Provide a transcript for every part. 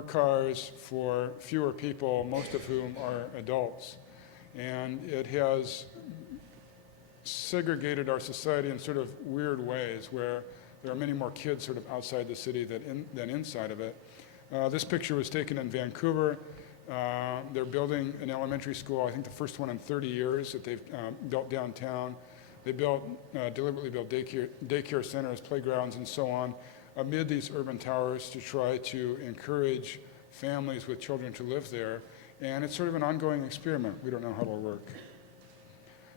more cars for fewer people, most of whom are adults. And it has segregated our society in sort of weird ways where there are many more kids sort of outside the city than inside of it. This picture was taken in Vancouver. They're building an elementary school, I think the first one in 30 years that they've built downtown. They deliberately built daycare centers, playgrounds, and so on amid these urban towers to try to encourage families with children to live there. And it's sort of an ongoing experiment. We don't know how it'll work.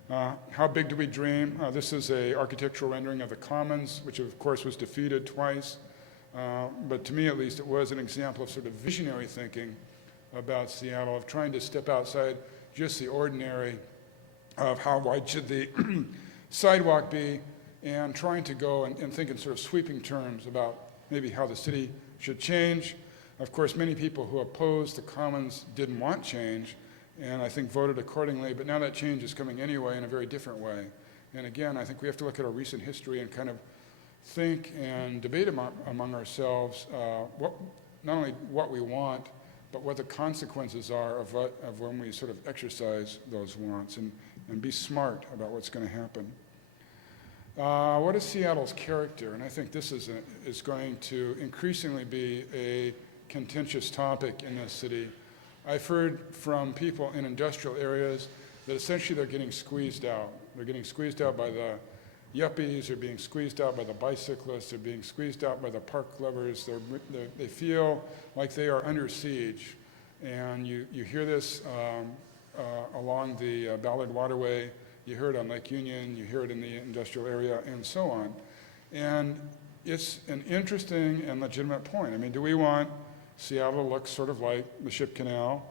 How big do we dream? This is an architectural rendering of the Commons, which of course was defeated twice. But to me at least, it was an example of sort of visionary thinking about Seattle, of trying to step outside just the ordinary of how wide should the sidewalk be, and trying to go and think in sort of sweeping terms about maybe how the city should change. Of course, many people who opposed the Commons didn't want change, and I think voted accordingly, but now that change is coming anyway in a very different way. And again, I think we have to look at our recent history and kind of think and debate among ourselves not only what we want, but what the consequences are of when we sort of exercise those wants, and be smart about what's going to happen. What is Seattle's character? And I think this is going to increasingly be a contentious topic in this city. I've heard from people in industrial areas that essentially they're getting squeezed out. They're getting squeezed out by the yuppies, they're being squeezed out by the bicyclists, they're being squeezed out by the park lovers. They feel like they are under siege. And you hear this along the Ballard Waterway, you hear it on Lake Union, you hear it in the industrial area, and so on. And it's an interesting and legitimate point. I mean, do we want Seattle to look sort of like the Ship Canal,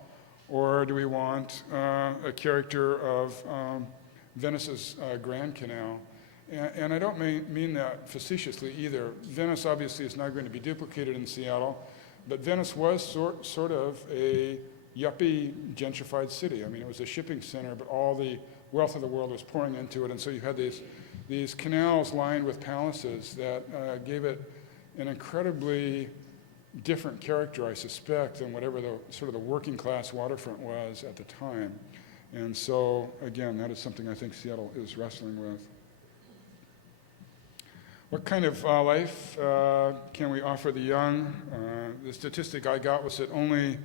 or do we want a character of Venice's Grand Canal? And I don't mean that facetiously either. Venice obviously is not going to be duplicated in Seattle, but Venice was sort of a yuppie, gentrified city. I mean, it was a shipping center, but all the wealth of the world was pouring into it, and so you had these canals lined with palaces that gave it an incredibly different character, I suspect, than whatever the sort of the working class waterfront was at the time. And so, again, that is something I think Seattle is wrestling with. What kind of life can we offer the young? The statistic I got was that only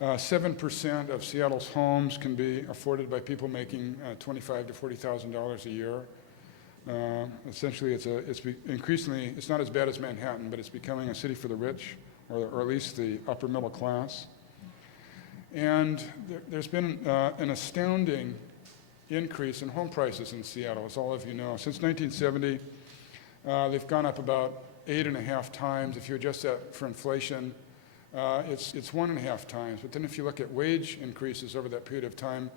7% of Seattle's homes can be afforded by people making $25,000 to $40,000 a year. Essentially, it's not as bad as Manhattan, but it's becoming a city for the rich, or at least the upper middle class. And there's been an astounding increase in home prices in Seattle, as all of you know. Since 1970, they've gone up about 8.5 times. If you adjust that for inflation, it's 1.5 times. But then if you look at wage increases over that period of time,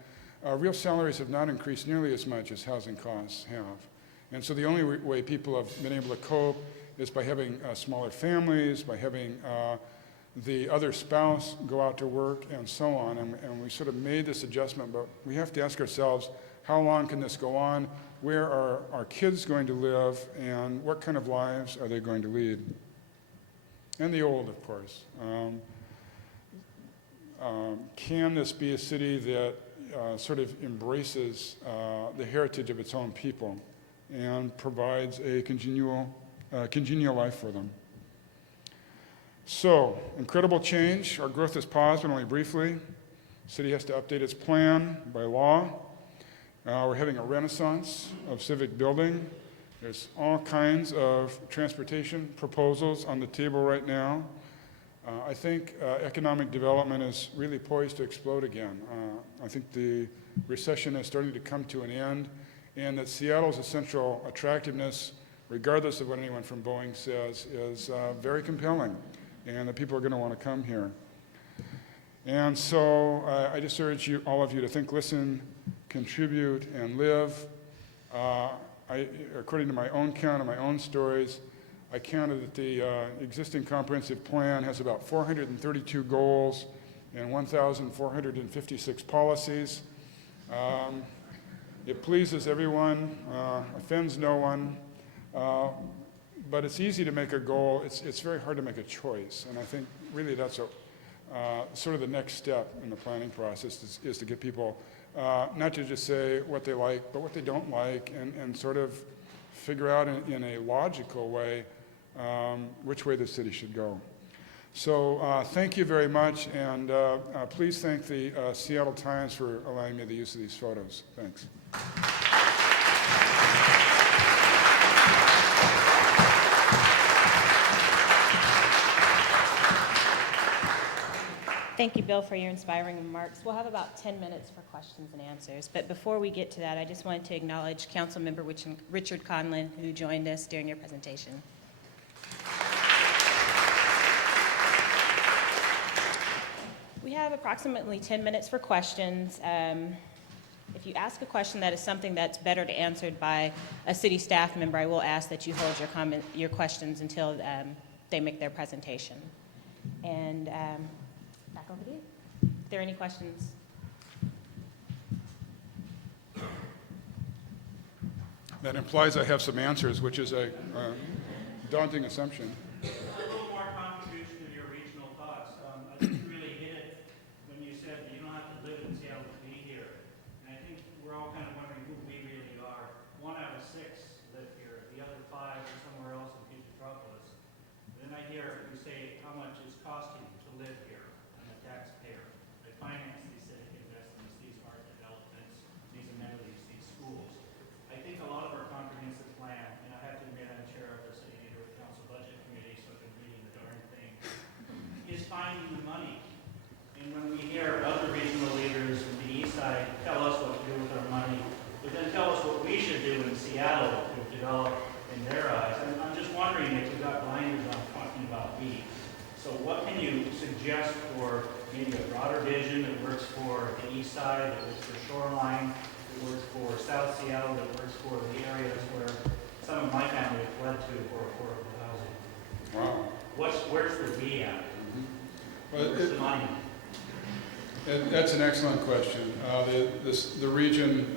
real salaries have not increased nearly as much as housing costs have. And so the only way people have been able to cope is by having smaller families, by having the other spouse go out to work, and so on. And we sort of made this adjustment, but we have to ask ourselves, how long can this go on? Where are our kids going to live, and what kind of lives are they going to lead? And the old, of course. Can this be a city that sort of embraces the heritage of its own people and provides a congenial life for them? So, incredible change. Our growth is paused, but only briefly. The city has to update its plan by law. We're having a renaissance of civic building. There's all kinds of transportation proposals on the table right now. I think economic development is really poised to explode again. I think the recession is starting to come to an end, and that Seattle's essential attractiveness, regardless of what anyone from Boeing says, is very compelling, and that people are going to want to come here. And so I just urge all of you to think, listen, contribute, and live. According to my own count and my own stories, I counted that the existing comprehensive plan has about 432 goals and 1,456 policies. It pleases everyone, offends no one, but it's easy to make a goal. It's very hard to make a choice, and I think really that's sort of the next step in the planning process is to get people not to just say what they like, but what they don't like, and sort of figure out in a logical way which way the city should go. So thank you very much, and please thank the Seattle Times for allowing me the use of these photos. Thanks. Thank you, Bill, for your inspiring remarks. We'll have about 10 minutes for questions and answers. But before we get to that, I just wanted to acknowledge Councilmember Richard Conlin, who joined us during your presentation. We have approximately 10 minutes for questions. If you ask a question that is something that's better to answered by a city staff member, I will ask that you hold your questions until they make their presentation. And back over to you. If there are any questions. That implies I have some answers, which is a daunting assumption. A little more contribution to your regional thoughts. I think you really hit it when you said that you don't have to live in Seattle to be here. And I think we're all kind of wondering who we really are. 1 out of 6 live here. The other 5 are somewhere else in Petropolis. Then I hear you say how much it's costing to live here. I'm a taxpayer. I finance these civic investments, these art developments, these amenities, these schools. I think a lot of our comprehensive plan, and I have to admit I'm chair of the City Neighborhood Council Budget Committee, so I've been reading the darn thing, is finding the money. And when we hear other regional leaders in the east side tell us what to do with our money, but then tell us what we should do in Seattle to develop in their eyes, I'm just wondering if we've got blinders on talking about we. So what can you suggest for maybe a broader vision that works for the east side, that works for Shoreline, that works for South Seattle, that works for the areas where some of my family have fled to for affordable housing? Wow. Where's the we at? Well, Where's the money? That's an excellent question. The region,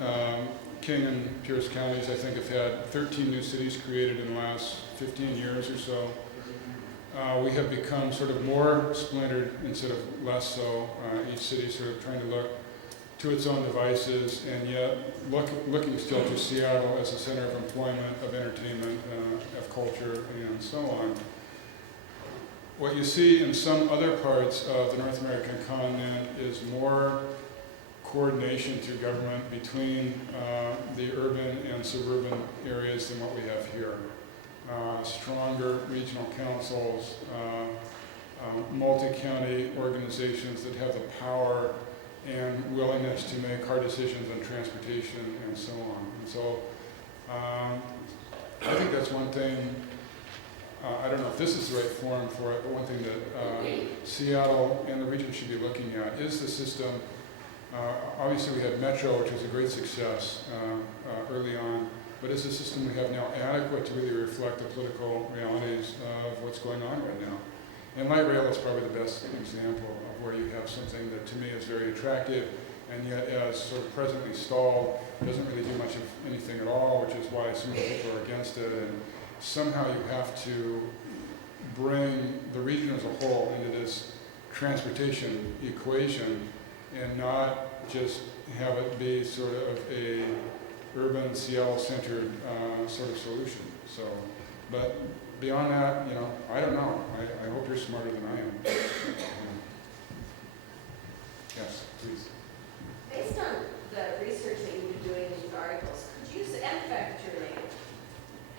King and Pierce counties, I think, have had 13 new cities created in the last 15 years or so. We have become sort of more splintered instead of less so. Each city sort of trying to look to its own devices, and yet looking still to Seattle as a center of employment, of entertainment, of culture, and so on. What you see in some other parts of the North American continent is more coordination through government between the urban and suburban areas than what we have here. Stronger regional councils, multi-county organizations that have the power and willingness to make hard decisions on transportation and so on. And so I think that's one thing. I don't know if this is the right forum for it, but one thing that Seattle and the region should be looking at is the system. Obviously we had Metro, which was a great success early on, but is the system we have now adequate to really reflect the political realities of what's going on right now? And light rail is probably the best example of where you have something that to me is very attractive, and yet as sort of presently stalled, doesn't really do much of anything at all, which is why so many people are against it. And somehow you have to bring the region as a whole into this transportation equation and not just have it be sort of a urban Seattle-centered sort of solution. So, but beyond that, you know, I don't know. I hope you're smarter than I am. Yes, please. Based on the research that you've been doing in these articles, could you, and the fact that you're native,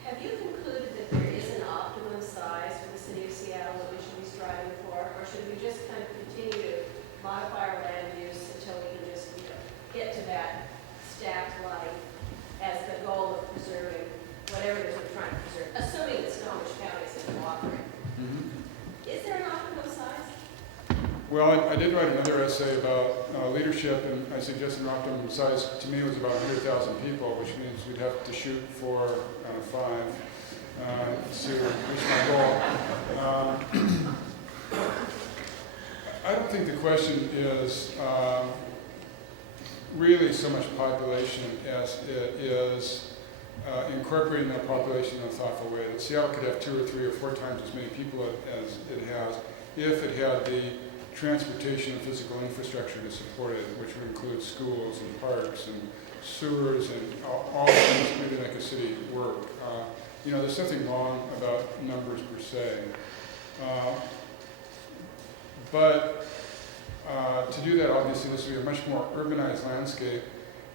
have you concluded that there is an optimum size for the city of Seattle that we should be striving for, or should we just kind of continue to modify our land use until we can just, you know, get to that stacked life as the goal of preserving whatever it is we're trying to preserve, assuming that Snohomish County is going to cooperate? Is there an optimum size? Well, I did write another essay about leadership, and I suggested an optimum size to me was about 100,000 people, which means we'd have to shoot 4 out of 5 to reach my goal. I don't think the question is really so much population as it is incorporating that population in a thoughtful way. That Seattle could have 2 or 3 or 4 times as many people as it has if it had the transportation and physical infrastructure to support it, which would include schools and parks and sewers and all the things that really make a city work. You know, there's nothing wrong about numbers per se. But to do that, obviously, this would be a much more urbanized landscape.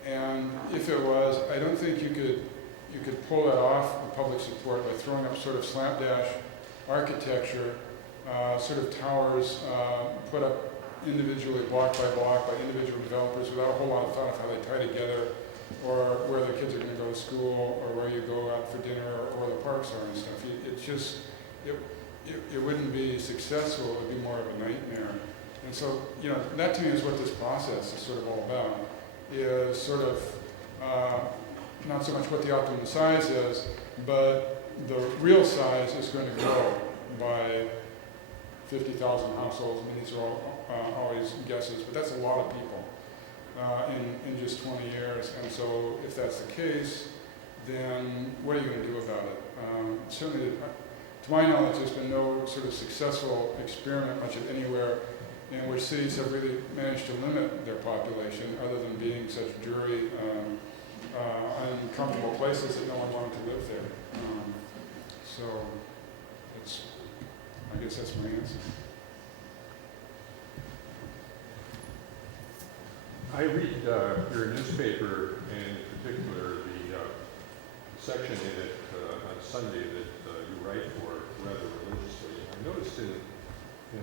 And if it was, I don't think you could pull that off with public support by throwing up sort of slapdash architecture, sort of towers put up individually, block by individual developers without a whole lot of thought of how they tie together, or where the kids are going to go to school, or where you go out for dinner, or where the parks are and stuff. It's just, it wouldn't be successful, it would be more of a nightmare. And so, you know, that to me is what this process is sort of all about, is sort of not so much what the optimum size is, but the real size is going to grow by 50,000 households. I mean, these are all always guesses, but that's a lot of people in just 20 years. And so if that's the case, then what are you going to do about it? Certainly, to my knowledge, there's been no sort of successful experiment much of anywhere in which cities have really managed to limit their population, other than being such dreary, uncomfortable places that no one wanted to live there. So I guess that's my answer. I read your newspaper, and in particular the section in it on Sunday that you write for rather religiously. I noticed in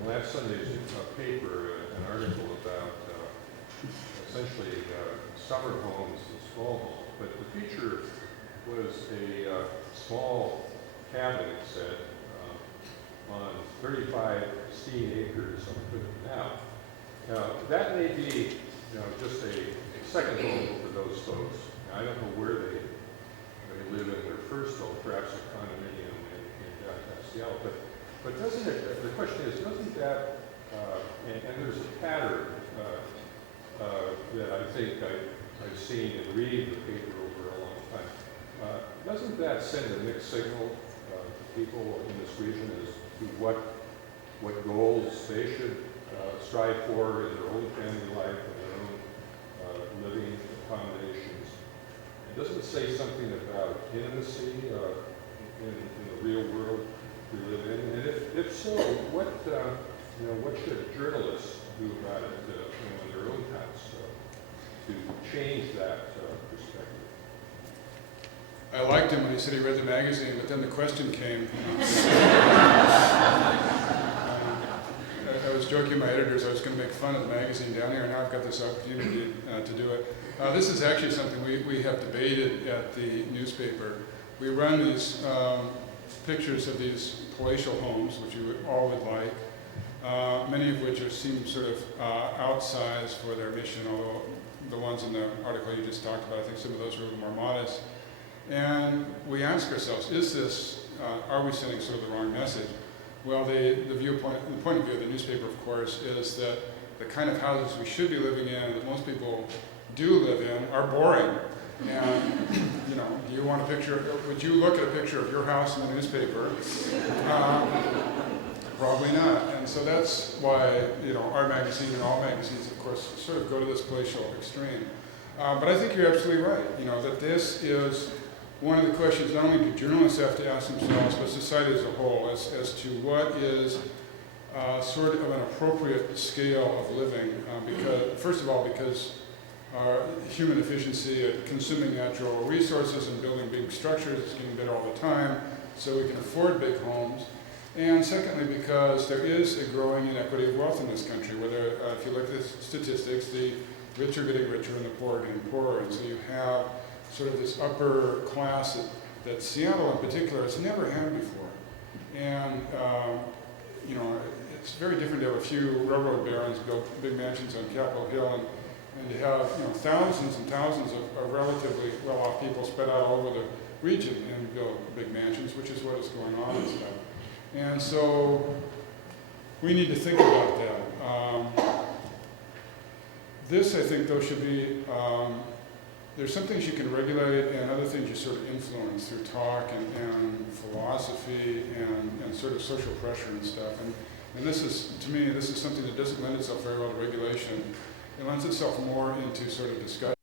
last Sunday's paper an article about essentially summer homes and small homes, but the feature was a small cabin, it said, on 35 steam acres on Quicken. Now, that may be, you know, just a second home for those folks. Now, I don't know where they live in their first home, perhaps a condominium in downtown Seattle, but doesn't it, the question is, doesn't that, and there's a pattern that I think I've seen and reading the paper over a long time, doesn't that send a mixed signal to people in this region as to what goals they should strive for in their own family life and their own living accommodations? And doesn't it say something about intimacy in the real world we live in? And if so, what should journalists do about it in their own house to change that perspective? I liked him when he said he read the magazine, but then the question came. I was joking with my editors, I was going to make fun of the magazine down here, and now I've got this opportunity to do it. This is actually something we have debated at the newspaper. We run these pictures of these palatial homes, which you all would like, many of which seem sort of outsized for their mission, although the ones in the article you just talked about, I think some of those were more modest. And we ask ourselves, is this, are we sending sort of the wrong message? Well, the point of view of the newspaper, of course, is that the kind of houses we should be living in, that most people do live in, are boring. And, you know, do you want a picture, would you look at a picture of your house in the newspaper? Probably not. And so that's why, you know, our magazine and all magazines, of course, sort of go to this palatial extreme. But I think you're absolutely right, you know, that this is one of the questions not only do journalists have to ask themselves, but society as a whole, as to what is sort of an appropriate scale of living. Because, first of all, because human efficiency at consuming natural resources and building big structures is getting better all the time, so we can afford big homes. And secondly, because there is a growing inequity of wealth in this country, whether, if you look at the statistics, the rich are getting richer and the poor are getting poorer. And so you have sort of this upper class that Seattle in particular has never had before. And, you know, it's very different to have a few railroad barons build big mansions on Capitol Hill and to have, you know, thousands and thousands of relatively well-off people spread out all over the region and build big mansions, which is what is going on and stuff. And so we need to think about that. This, I think, though, should be, there's some things you can regulate and other things you sort of influence through talk and philosophy and sort of social pressure and stuff. And this is, to me, this is something that doesn't lend itself very well to regulation. It lends itself more into sort of discussion.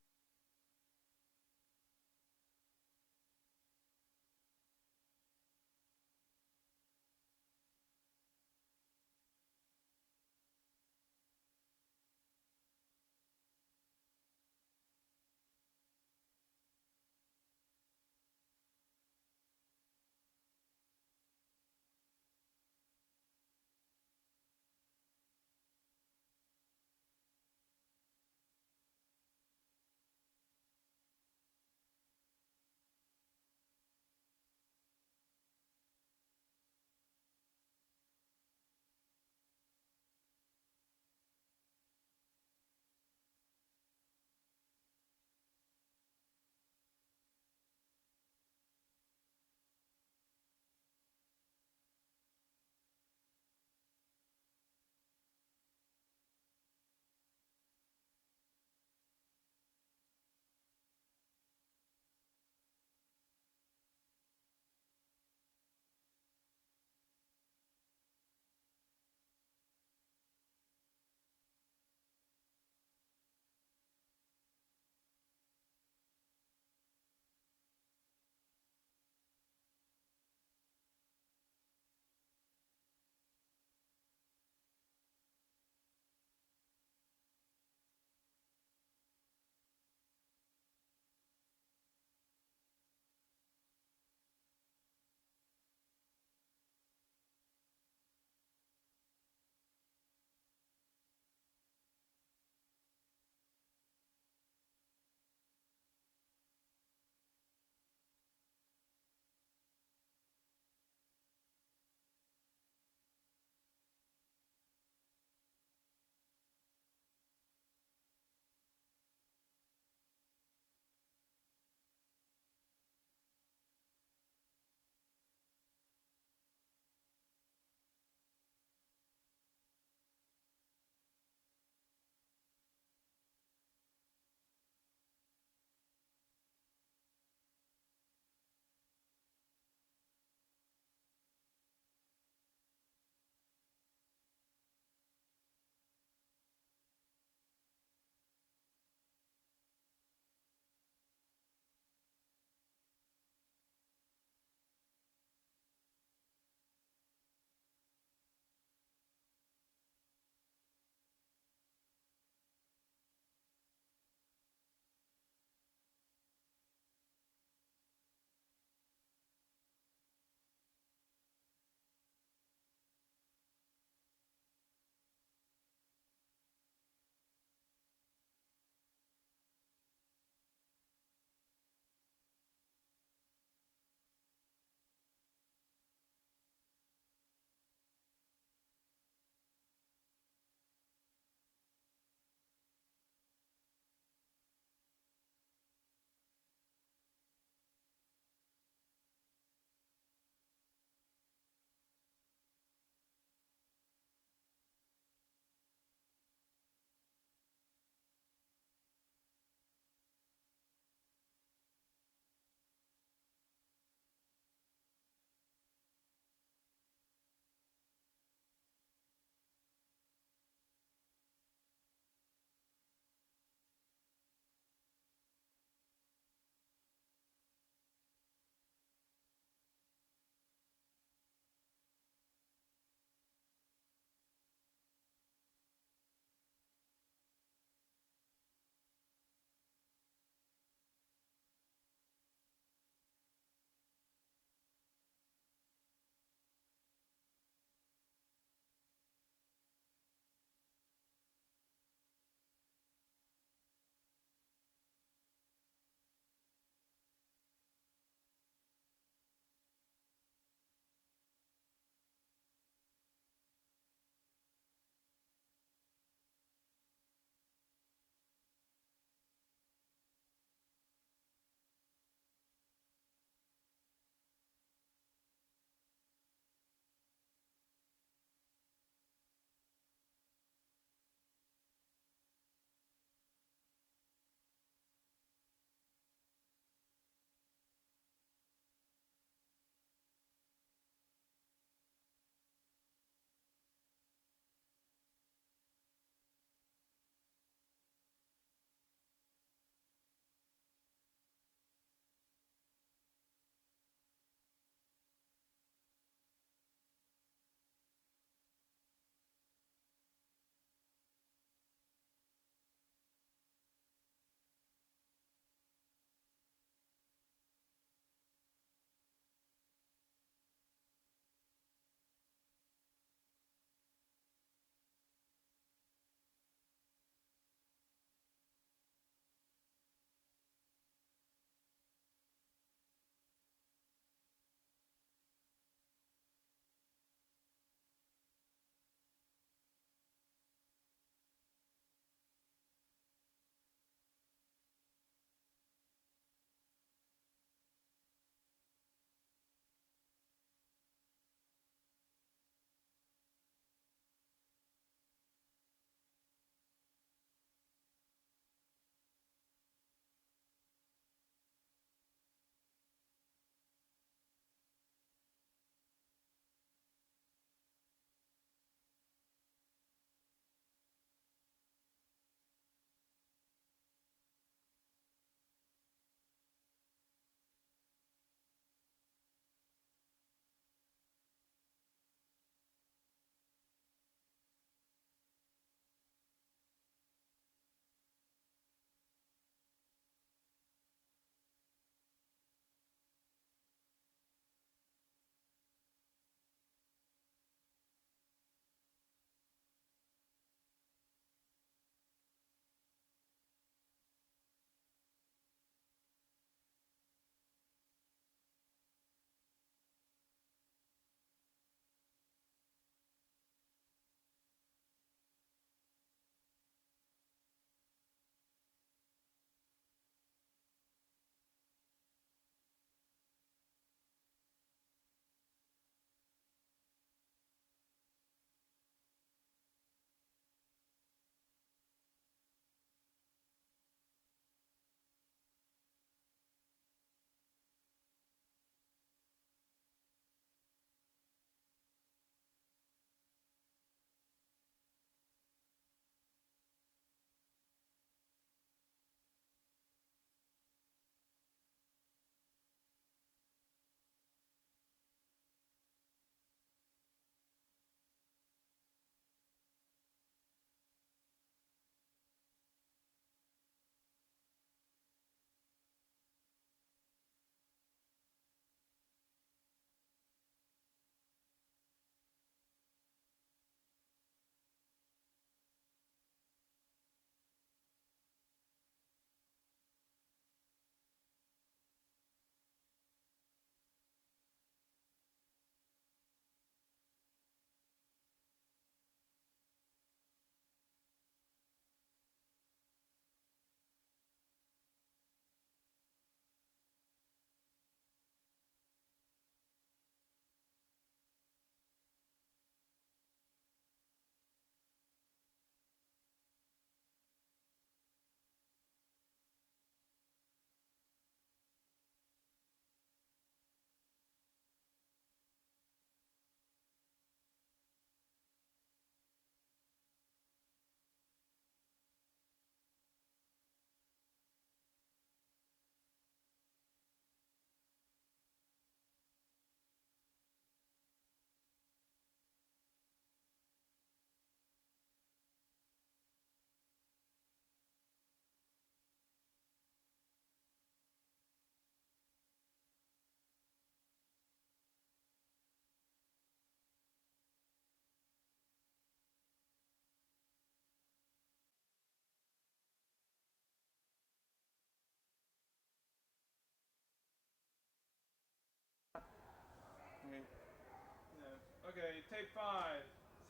Okay, take 5.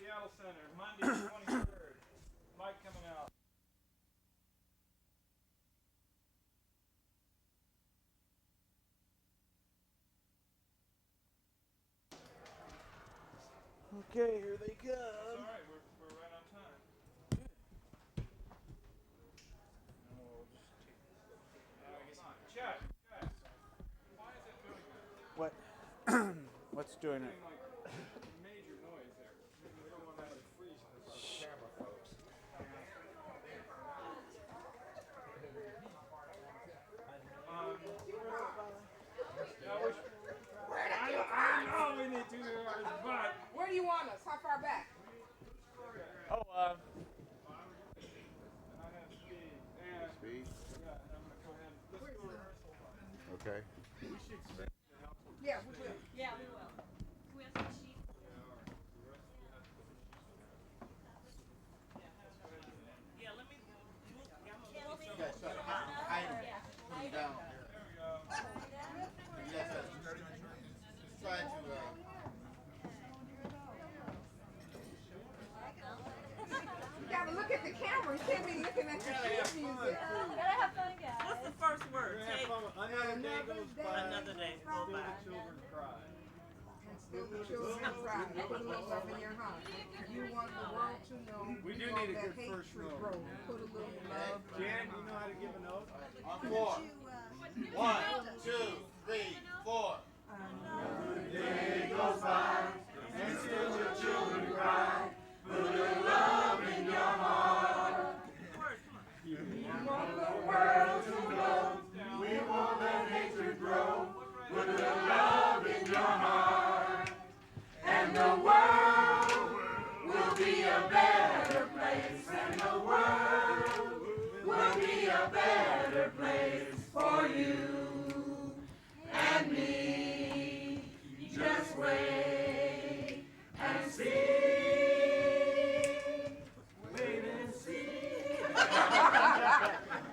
Seattle Center, Monday the 23rd. Mike coming out. Okay, here they It's come. all right, we're right on time. And we'll just take this. Check. Why is it doing that? What? What's doing it? Doing like major noise there. Maybe we don't want that to freeze on the camera, folks. I know we need 2 hours, but Where do you want us? How far back? Oh, and I have speed. And speed. yeah, and I'm gonna go ahead. Let's do a rehearsal. Okay. We should send the help. Yeah, we will. Yeah, we will. We have some sheets. Yeah, let me. Put him down. Yes, sir. Just try to, You gotta look at the camera. You can't be looking at your sheet music. Gotta have fun, guys. What's the first word? Take Another day. another day. Go by. Children cry. Still the children cry. Put a little love in your heart. You want the world to know. We do you want need a that good first hatred note. grow. Put a little love. Jan, you know how to give a note? on 4. 1, 2, 3, 4. Word, come on. You want the world to know.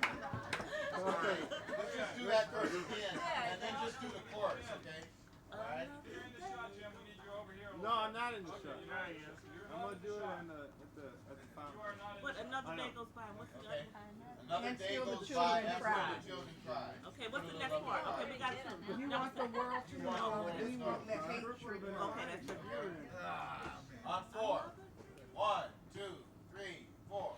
Okay, let's just do that first again, and then just do the chorus, okay? Alright? You're in the shot, Jim. We need you over here. No, I'm not in the shot. Okay, now he is. You're I'm not gonna in do the it shot. at the You fountain. are not in What? the shot. Another day goes by. What's the Okay. other one? Another And day still the goes by, children that's cry. when the children cry. Okay, what's the next part? Okay, we got two. You want the world to know. We won't let hatred grow. Okay, that's the On 4. 1, 2, 3, 4.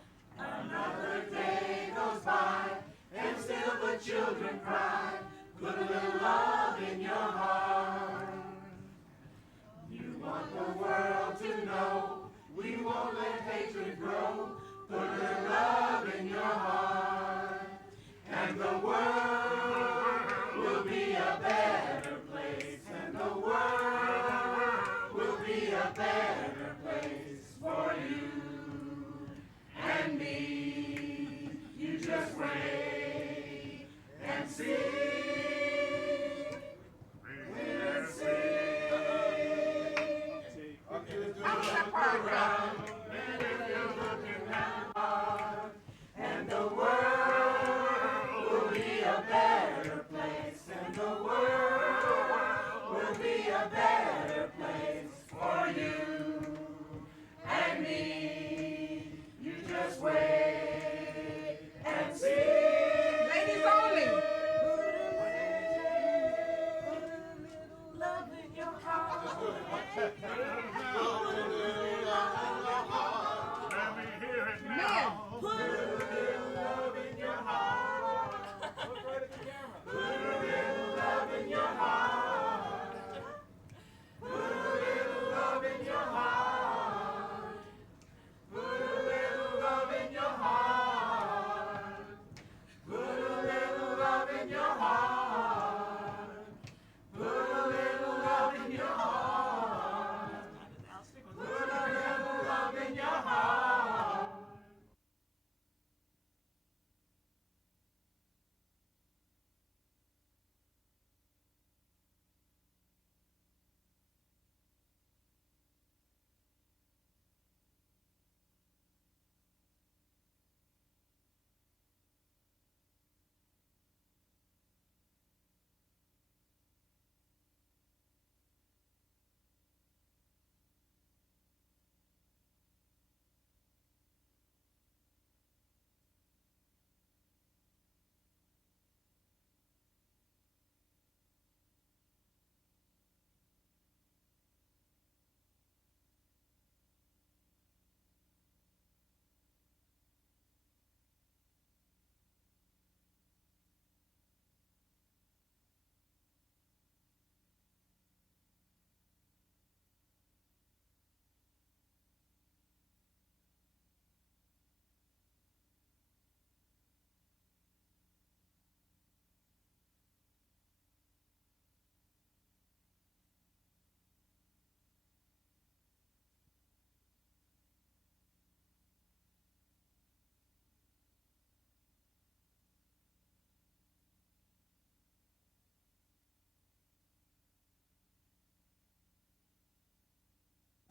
Okay, let's do it That part, Rob. Ladies only.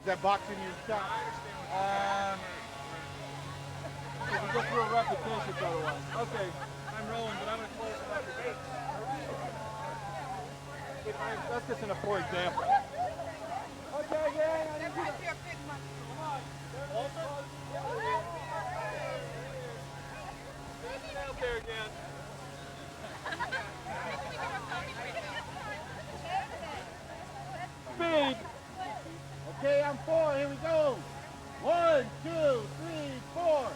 that boxing your shot? You can go through a repetition otherwise. Okay, I'm rolling, but I'm going to close it up. That's just an for example. Okay, gang, I need you to... Come on. Out there again. Speed. Okay, I'm 4. Here we go. 1, 2, 3, 4.